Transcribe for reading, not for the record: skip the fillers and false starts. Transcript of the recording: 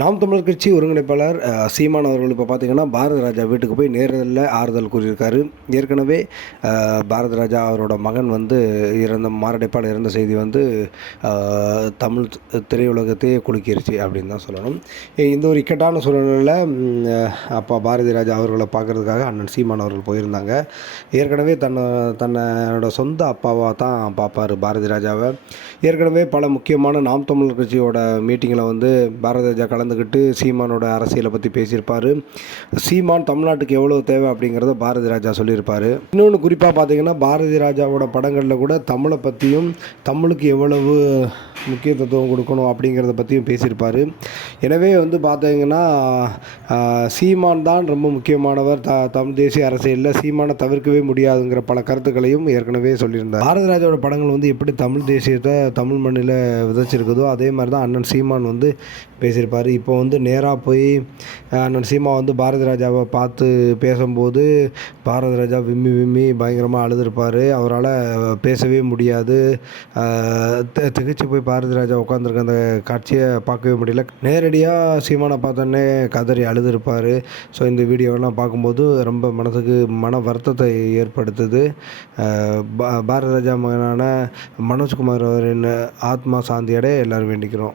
நாம் தமிழர் கட்சி ஒருங்கிணைப்பாளர் சீமான் அவர்கள் இப்போ பார்த்தீங்கன்னா பாரத ராஜா வீட்டுக்கு போய் நேரில் ஆறுதல் கூறியிருக்காரு. ஏற்கனவே பாரத ராஜா அவரோட மகன் வந்து மாரடைப்பால் இறந்த செய்தி வந்து தமிழ் திரையுலகத்தையே குலுக்கிருச்சு அப்படின்னு தான் சொல்லணும். இந்த ஒரு இக்கட்டான சூழ்நிலையில் அப்பா பாரதி ராஜா அவர்களை பார்க்குறதுக்காக அண்ணன் சீமான் அவர்கள் போயிருந்தாங்க. ஏற்கனவே தன்னோட சொந்த அப்பாவாக தான் பார்ப்பார் பாரதி ராஜாவை. ஏற்கனவே பல முக்கியமான நாம் தமிழர் கட்சியோட மீட்டிங்கில் வந்து பாரதி ராஜா கலந்துக்கிட்டு சீமானோட அரசியலை பற்றி பேசியிருப்பார். சீமான் தமிழ்நாட்டுக்கு எவ்வளோ தேவை அப்படிங்கிறத பாரதி ராஜா சொல்லியிருப்பார். இன்னொன்று குறிப்பாக பார்த்தீங்கன்னா பாரதி ராஜாவோட படங்களில் கூட தமிழை பற்றியும் தமிழுக்கு எவ்வளவு முக்கியத்துவம் கொடுக்கணும் அப்படிங்கிறத பற்றியும் பேசியிருப்பார். எனவே வந்து பார்த்தீங்கன்னா சீமான் தான் ரொம்ப முக்கியமானவர். தமிழ் தேசிய அரசியலில் சீமானை தவிர்க்கவே முடியாதுங்கிற பல கருத்துக்களையும் ஏற்கனவே சொல்லியிருந்தார். பாரதி ராஜாவோட படங்கள் வந்து எப்படி தமிழ் தேசியத்தை தமிழ் மண்ணில் விதைச்சிருக்குதோ அதே மாதிரி தான் அண்ணன் சீமான் வந்து பேசியிருப்பார். இப்போ வந்து நேராக போய் அண்ணன் சீமா வந்து பாரதி ராஜாவை பார்த்து பேசும்போது பாரதி ராஜா விம்மி விம்மி பயங்கரமாக அழுதுருப்பார். அவரால் பேசவே முடியாது. திகைச்சு போய் பாரதி ராஜா உட்காந்துருக்க அந்த காட்சியை பார்க்கவே முடியல. நேரடியாக சீமானை பார்த்தோன்னே கதறி அழுதுருப்பார். ஸோ இந்த வீடியோவெல்லாம் பார்க்கும்போது ரொம்ப மனதுக்கு மன வருத்தத்தை ஏற்படுத்துது. பாரதி ராஜா மகனான மனோஜ்குமார் அவரின் ஆத்மா சாந்தியடைய எல்லோரும் வேண்டிக்கிறோம்.